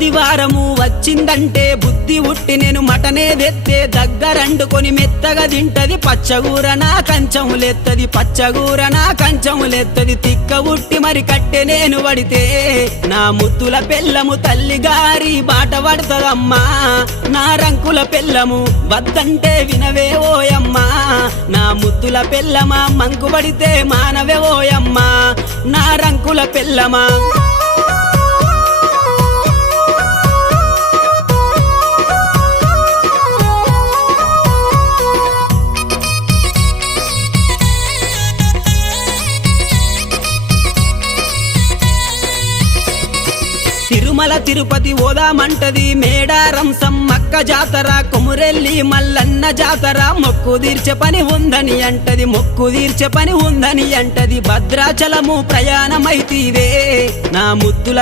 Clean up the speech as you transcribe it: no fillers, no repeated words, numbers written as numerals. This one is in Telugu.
ఆదివారము వచ్చిందంటే బుద్ధి ఉట్టి నేను మటనే తెత్తే దగ్గరండుకొని మెత్తగా తింటది పచ్చగూర నా కంచములెత్తది పచ్చగూర నా కంచములెత్తది తిక్క ఉట్టి మరి కట్టె నేను పడితే నా ముత్తుల పెళ్ళము తల్లి గారి బాట పడతదమ్మా నా రంకుల పెళ్ళము వద్దంటే వినవే ఓయమ్మా నా ముత్తుల పెళ్ళమా మంకు పడితే మానవే ఓయమ్మా నా రంకుల పెళ్ళమా తిరుమల తిరుపతి ఓదామంటది మేడారం సమ్మక్క జాతర కొమురెల్లి మల్లన్న జాతర మొక్కు తీర్చే పని ఉందని అంటది మొక్కు తీర్చే పని ఉందని అంటది భద్రాచలము ప్రయాణమైతీవే నా ముద్దుల